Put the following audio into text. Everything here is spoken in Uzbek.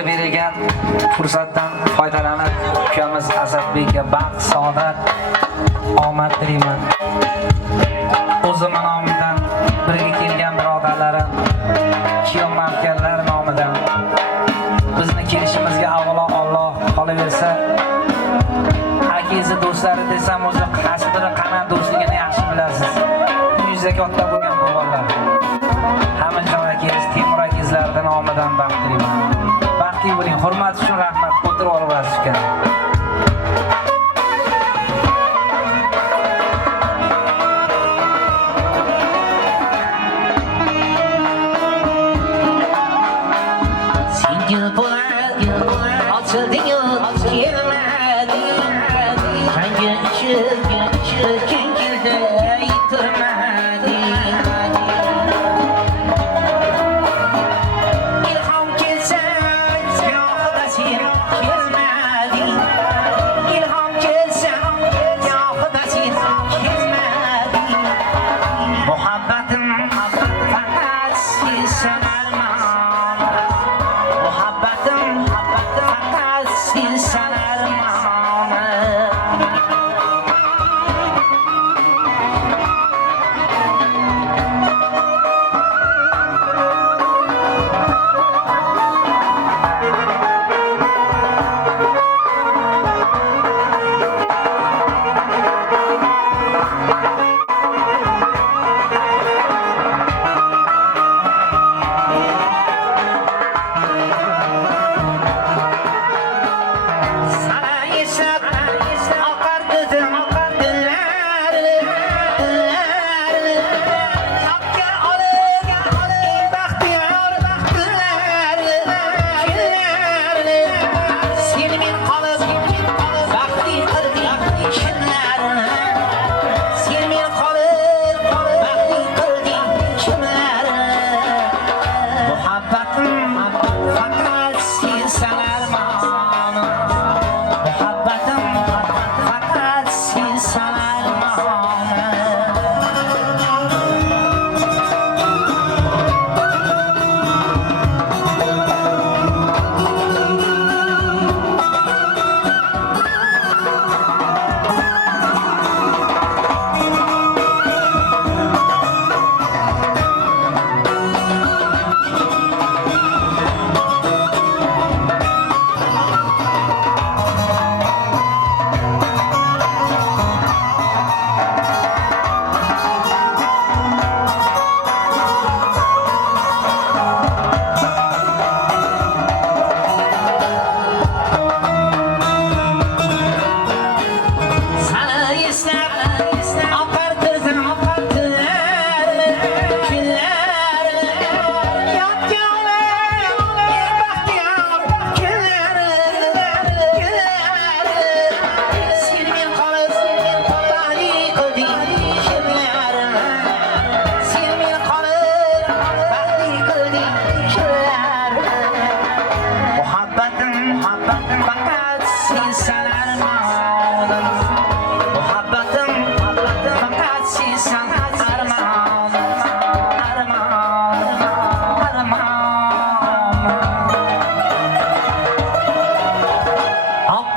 bizga berilgan fursatdan foydalanib ukamiz Asadbekka baxt, saodat, omad tilayman. O'zim nomidan birga kelgan birodarlarim, kiyom markanlar nomidan bizni kelishimizga avvalo Alloh qolaversa, akangiz do'stlari desam o'zi qasdini qanday do'stligini yaxshi bilasiz. Yuzaga katta bo'lgan bolalar. Hammajon akangiz, Temur akangizlardan nomidan baxt tilayman. Baxtli bo'ling, hurmat uchun rahmat. O'tirib olasiz ekan. Singapore